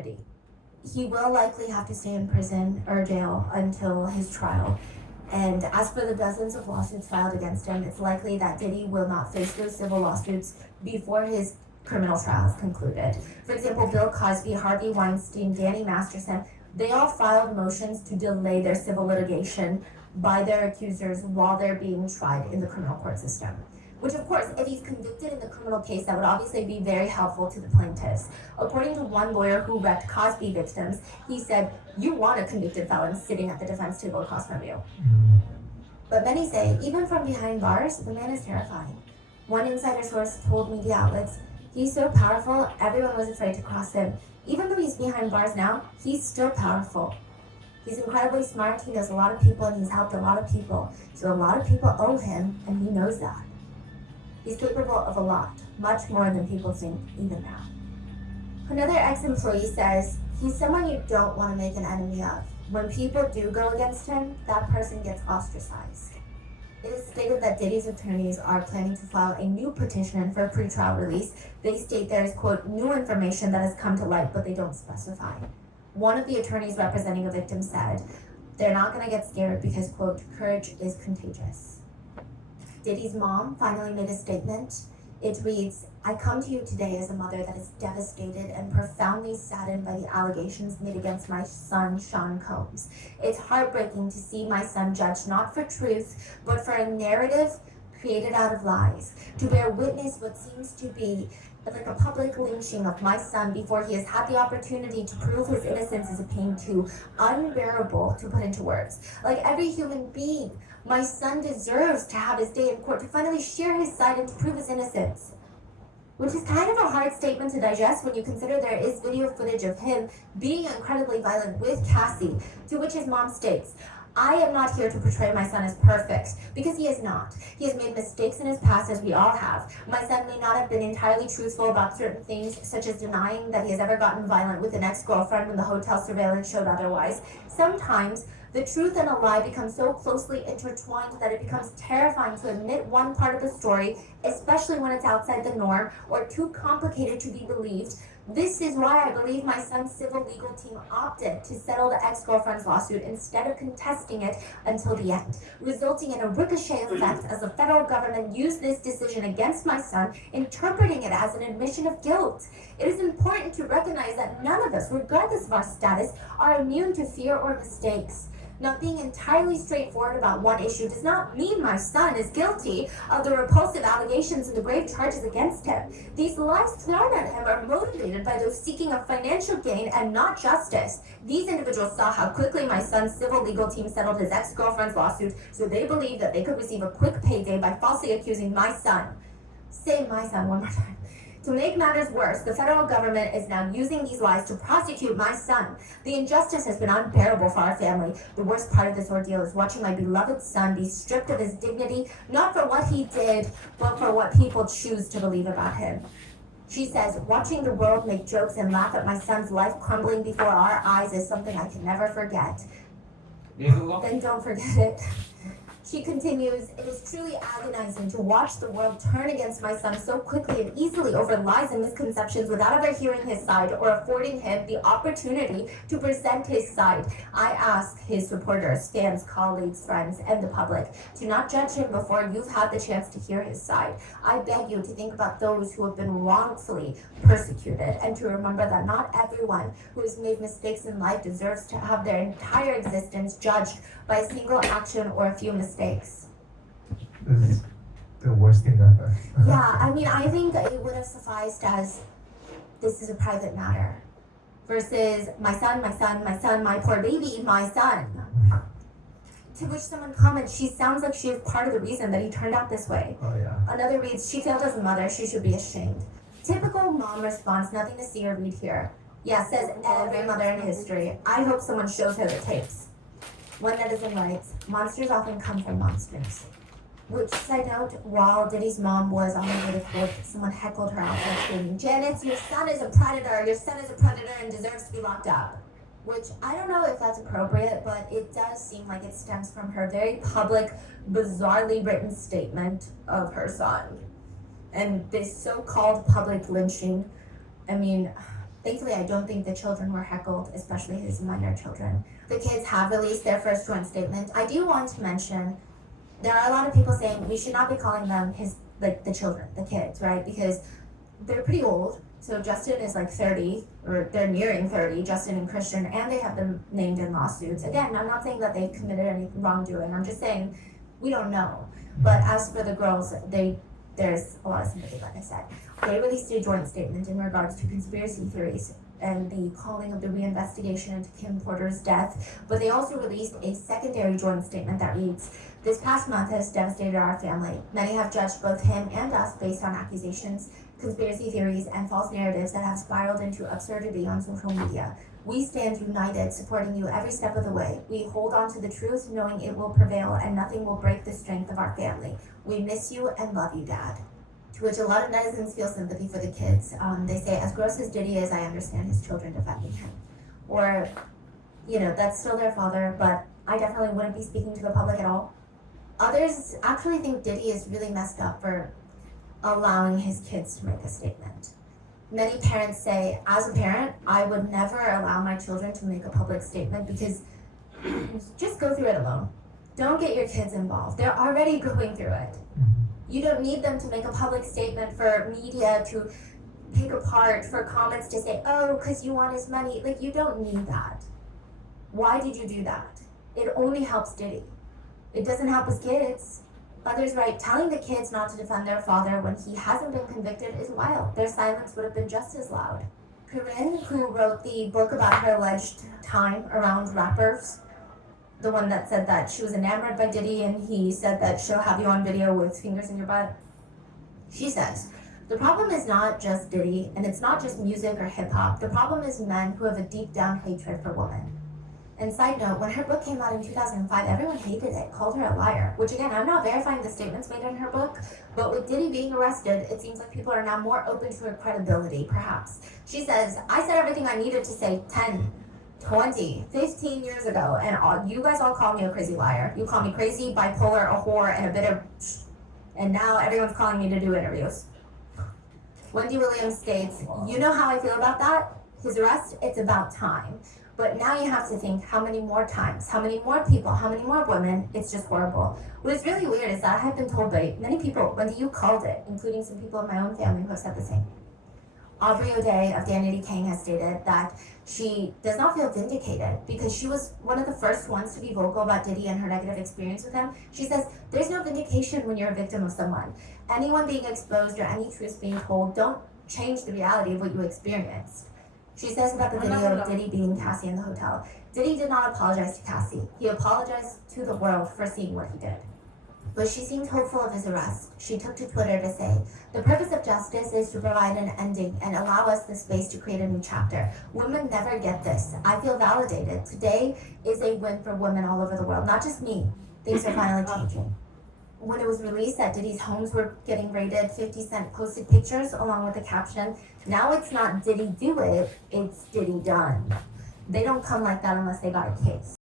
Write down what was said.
opportunity. He will likely have to stay in prison or jail until his trial. And as for the dozens of lawsuits filed against him, it's likely that Diddy will not face those civil lawsuits before his criminal trial is concluded. For example, Bill Cosby, Harvey Weinstein, Danny Masterson, they all filed motions to delay their civil litigation by their accusers while they're being tried in the criminal court system. Which, of course, if he's convicted in the criminal case, that would obviously be very helpful to the plaintiffs. According to one lawyer who repped Cosby victims, he said, "You want a convicted felon sitting at the defense table across from you." But many say, even from behind bars, the man is terrifying. One insider source told media outlets, "He's so powerful, everyone was afraid to cross him. Even though he's behind bars now, he's still powerful. He's incredibly smart, he knows a lot of people, and he's helped a lot of people. So a lot of people owe him, and he knows that. He's capable of a lot, much more than people think even now." Another ex-employee says, "He's someone you don't want to make an enemy of. When people do go against him, that person gets ostracized." It is stated that Diddy's attorneys are planning to file a new petition for pretrial release. They state there is, quote, "new information that has come to light," but they don't specify. One of the attorneys representing a victim said, "They're not going to get scared because, quote, courage is contagious." Diddy's mom finally made a statement. It reads, "I come to you today as a mother that is devastated and profoundly saddened by the allegations made against my son, Sean Combs. It's heartbreaking to see my son judged not for truth, but for a narrative created out of lies, to bear witness what seems to be like a public lynching of my son before he has had the opportunity to prove his innocence is a pain too unbearable to put into words. Like every human being, my son deserves to have his day in court, to finally share his side and to prove his innocence." Which is kind of a hard statement to digest when you consider there is video footage of him being incredibly violent with Cassie, to which his mom states, "I am not here to portray my son as perfect, because he is not. He has made mistakes in his past, as we all have. My son may not have been entirely truthful about certain things, such as denying that he has ever gotten violent with an ex-girlfriend when the hotel surveillance showed otherwise. Sometimes the truth and a lie become so closely intertwined that it becomes terrifying to admit one part of the story, especially when it's outside the norm or too complicated to be believed. This is why I believe my son's civil legal team opted to settle the ex-girlfriend's lawsuit instead of contesting it until the end, resulting in a ricochet effect as the federal government used this decision against my son, interpreting it as an admission of guilt. It is important to recognize that none of us, regardless of our status, are immune to fear or mistakes. Not being entirely straightforward about one issue does not mean my son is guilty of the repulsive allegations and the grave charges against him. These lies thrown at him are motivated by those seeking a financial gain and not justice. These individuals saw how quickly my son's civil legal team settled his ex-girlfriend's lawsuit, so they believed that they could receive a quick payday by falsely accusing my son." Say my son one more time. To make matters worse, the federal government is now using these lies to prosecute my son. The injustice has been unbearable for our family. The worst part of this ordeal is watching my beloved son be stripped of his dignity, not for what he did, but for what people choose to believe about him. She says, "Watching the world make jokes and laugh at my son's life crumbling before our eyes is something I can never forget." Then don't forget it. She continues, "It is truly agonizing to watch the world turn against my son so quickly and easily over lies and misconceptions without ever hearing his side or affording him the opportunity to present his side. I ask his supporters, fans, colleagues, friends, and the public to not judge him before you've had the chance to hear his side. I beg you to think about those who have been wrongfully persecuted and to remember that not everyone who has made mistakes in life deserves to have their entire existence judged by a single action or a few mistakes." This is the worst thing ever. Yeah, I mean, I think it would have sufficed as, "This is a private matter," versus my son, my son, my son, my poor baby, my son. To which someone comments, "She sounds like she is part of the reason that he turned out this way." Oh yeah. Another reads, "She failed as a mother, she should be ashamed." Typical mom response, nothing to see or read here. Yeah, says every mother in history. I hope someone shows her the tapes. One netizen writes, "Monsters often come from monsters." Which, side note, while Diddy's mom was on the way to court, someone heckled her outside screaming, "Janice, your son is a predator! Your son is a predator and deserves to be locked up." Which, I don't know if that's appropriate, but it does seem like it stems from her very public, bizarrely written statement of her son. And this so-called public lynching, I mean, Thankfully, I don't think the children were heckled, especially his minor children. The kids have released their first joint statement. I do want to mention there are a lot of people saying we should not be calling them the children, the kids, right? Because they're pretty old. So Justin is like 30, or they're nearing 30, Justin and Christian, and they have been named in lawsuits. Again, I'm not saying that they committed any wrongdoing. I'm just saying we don't know. But as for the girls, there's a lot of sympathy, like I said. They released a joint statement in regards to conspiracy theories and the calling of the reinvestigation into Kim Porter's death, but they also released a secondary joint statement that reads, "This past month has devastated our family. Many have judged both him and us based on accusations, conspiracy theories, and false narratives that have spiraled into absurdity on social media. We stand united, supporting you every step of the way. We hold on to the truth, knowing it will prevail and nothing will break the strength of our family. We miss you and love you, Dad." To which a lot of netizens feel sympathy for the kids. They say, as gross as Diddy is, I understand his children defending him. Or, that's still their father, but I definitely wouldn't be speaking to the public at all. Others actually think Diddy is really messed up for allowing his kids to make a statement. Many parents say, as a parent, I would never allow my children to make a public statement because just go through it alone. Don't get your kids involved. They're already going through it. You don't need them to make a public statement for media to pick apart, for comments to say, oh, because you want his money. Like, you don't need that. Why did you do that? It only helps Diddy. It doesn't help his kids. Others write, telling the kids not to defend their father when he hasn't been convicted is wild. Their silence would have been just as loud. Corinne, who wrote the book about her alleged time around rappers, the one that said that she was enamored by Diddy and he said that she'll have you on video with fingers in your butt. She says, the problem is not just Diddy and it's not just music or hip hop. The problem is men who have a deep down hatred for women. And side note, when her book came out in 2005, everyone hated it, called her a liar. Which again, I'm not verifying the statements made in her book, but with Diddy being arrested, it seems like people are now more open to her credibility, perhaps. She says, I said everything I needed to say 10, 20, 15 years ago, and you guys all call me a crazy liar. You call me crazy, bipolar, a whore, and a bit of... And now everyone's calling me to do interviews. Wendy Williams states, you know how I feel about that? His arrest, it's about time. But now you have to think, how many more times, how many more people, how many more women? It's just horrible. What is really weird is that I have been told by many people, Wendy, you called it, including some people in my own family who have said the same. Aubrey O'Day of Danity Kane has stated that she does not feel vindicated because she was one of the first ones to be vocal about Diddy and her negative experience with him. She says, there's no vindication when you're a victim of someone. Anyone being exposed or any truths being told don't change the reality of what you experienced. She says about the video of Diddy beating Cassie in the hotel. Diddy did not apologize to Cassie. He apologized to the world for seeing what he did. But she seemed hopeful of his arrest. She took to Twitter to say, the purpose of justice is to provide an ending and allow us the space to create a new chapter. Women never get this. I feel validated. Today is a win for women all over the world, not just me. Things are finally changing. When it was released that Diddy's homes were getting raided, 50 Cent posted pictures along with the caption, now it's not Diddy do it, it's Diddy done. They don't come like that unless they got a case.